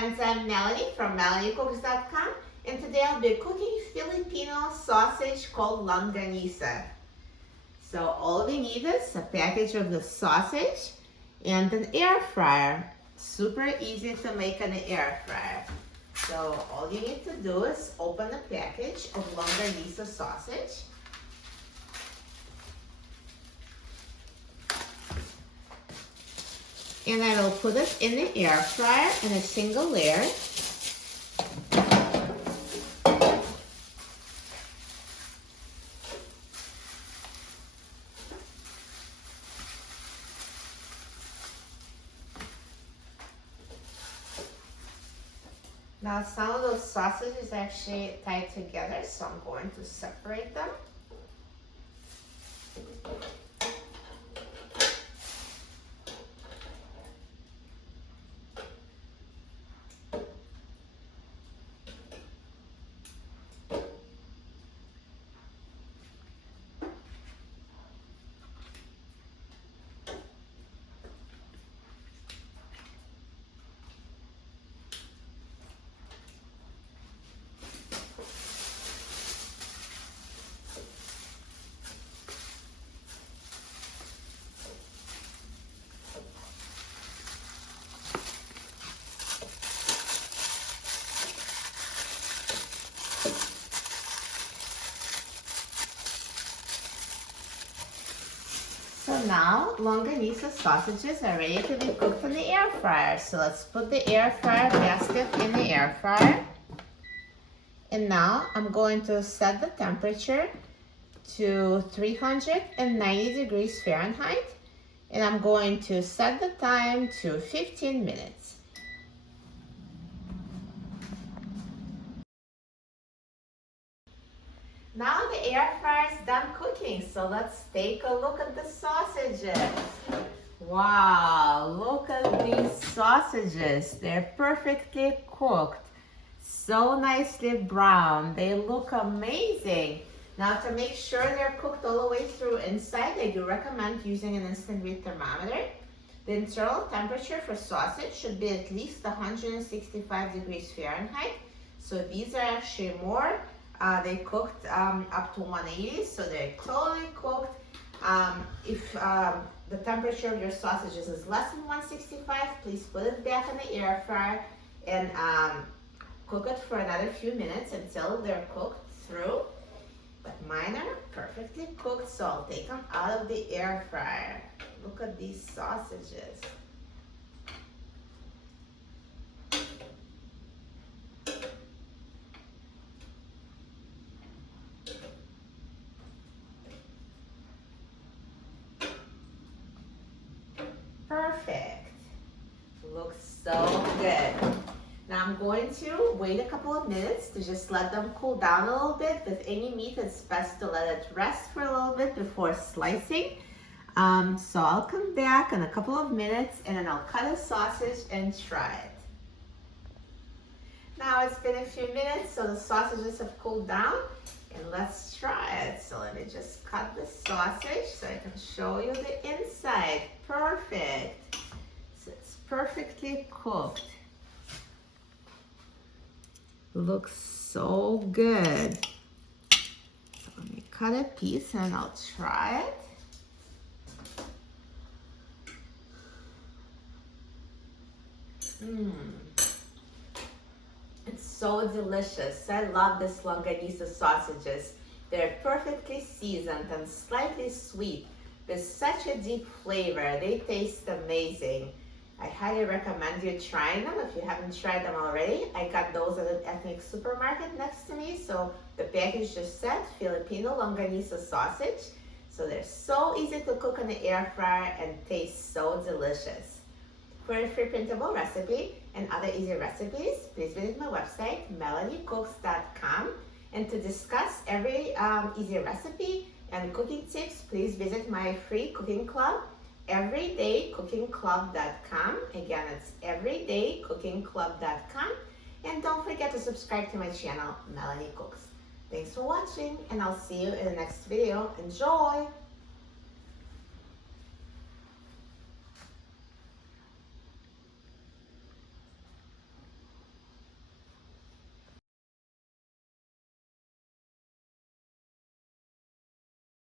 friends, I'm Melanie from MelanieCooks.com, and today I'll be cooking Filipino sausage called longanisa. So all we need is a package of the sausage and an air fryer. Super easy to make an air fryer. So all you need to do is open a package of longanisa sausage. And I will put it in the air fryer in a single layer. Now some of those sausages actually tied together, so I'm going to separate them. So now longanisa sausages are ready to be cooked in the air fryer. So let's put the air fryer basket in the air fryer. And now I'm going to set the temperature to 390 degrees Fahrenheit. And I'm going to set the time to 15 minutes. Now the air fryer is done cooking, so let's take a look at the sausages. Wow, look at these sausages. They're perfectly cooked, so nicely brown. They look amazing. Now to make sure they're cooked all the way through inside, I do recommend using an instant read thermometer. The internal temperature for sausage should be at least 165 degrees Fahrenheit. So these are actually more. They cooked up to 180, so they're totally cooked. If the temperature of your sausages is less than 165, please put it back in the air fryer and cook it for another few minutes until they're cooked through. But mine are perfectly cooked, so I'll take them out of the air fryer. Look at these sausages. Perfect. Looks so good. Now I'm going to wait a couple of minutes to just let them cool down a little bit. With any meat, it's best to let it rest for a little bit before slicing. So I'll come back in a couple of minutes and then I'll cut a sausage and try it. Now it's been a few minutes, so the sausages have cooled down. And let's try it. So let me just cut the sausage so I can show you the inside. Perfect. So it's perfectly cooked. Looks so good. So let me cut a piece and I'll try it. It's so delicious. I love this longanisa sausages. They're perfectly seasoned and slightly sweet with such a deep flavor. They taste amazing. I highly recommend you trying them if you haven't tried them already. I got those at an ethnic supermarket next to me. So the package just said Filipino longanisa sausage. So they're so easy to cook in the air fryer and taste so delicious. For a free printable recipe and other easy recipes, please visit my website, MelanieCooks.com. And to discuss every easy recipe and cooking tips, please visit my free cooking club, everydaycookingclub.com. Again, it's everydaycookingclub.com. And don't forget to subscribe to my channel, Melanie Cooks. Thanks for watching, and I'll see you in the next video. Enjoy!